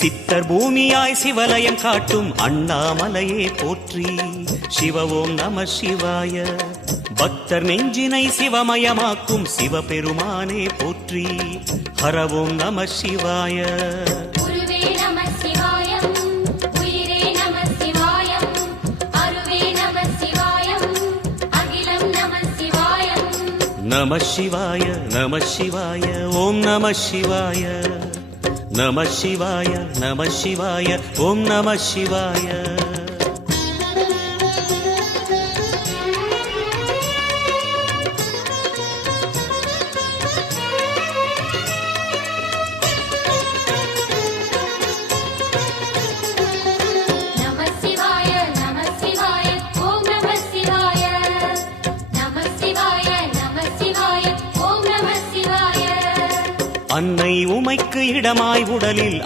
சித்தர் பூமியாய் சிவலயம் காட்டும் அண்ணாமலையே போற்றி. சிவ ஓம் நம சிவாய. பக்தர் நெஞ்சினை சிவமயமாக்கும் சிவபெருமானே போற்றி. ஹர ஓம் நம சிவாய. நம சிவாய நம சிவாய ஓம் நம சிவாய. நம சிவாய நம சிவாய ஓம் நம சிவாய. அன்னை உமைக்கு இடமாய் உடலில்